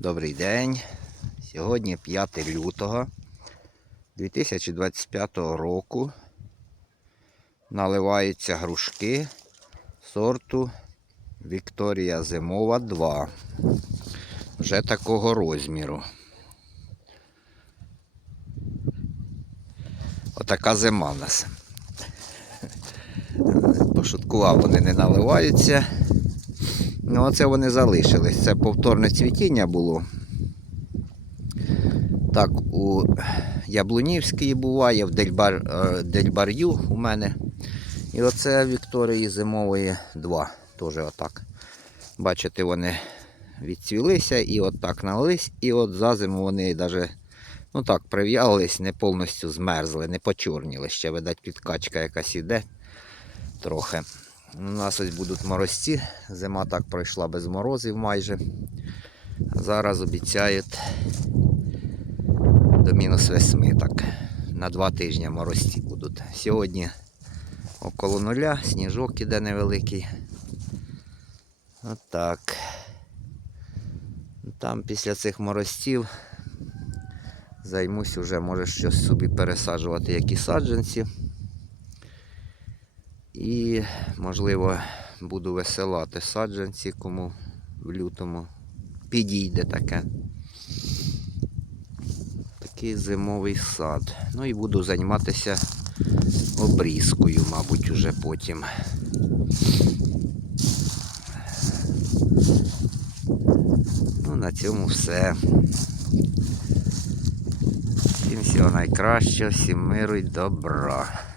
Добрий день. Сьогодні 5 лютого 2025 року. Наливаються грушки сорту Вікторія Зимова 2. Вже такого розміру. Отака зима в нас. Пошуткував, вони не наливаються. Ну, оце вони залишились. Це повторне цвітіння було. Так, у Яблунівській буває, в Дельбар, е, Дельбар'ю у мене. І оце Вікторії зимової 2. Теж отак. Бачите, вони відцвілися і отак налились, і от за зиму вони навіть ну так, прив'ялись, не повністю змерзли, не почорніли. Ще, видать, підкачка якась іде трохи. У нас ось будуть морозці. Зима так пройшла без морозів майже. Зараз обіцяють до мінус 8. Так. На два тижні морозці будуть. Сьогодні около нуля, сніжок іде невеликий. Отак. Там після цих морозців займусь уже, може щось собі пересаджувати, які саджанці. І, можливо, буду веселати саджанці, кому в лютому підійде таке. Такий зимовий сад. Ну і буду займатися обрізкою, мабуть, уже потім. Ну, на цьому все. Всім всього найкращого, всім миру й добра.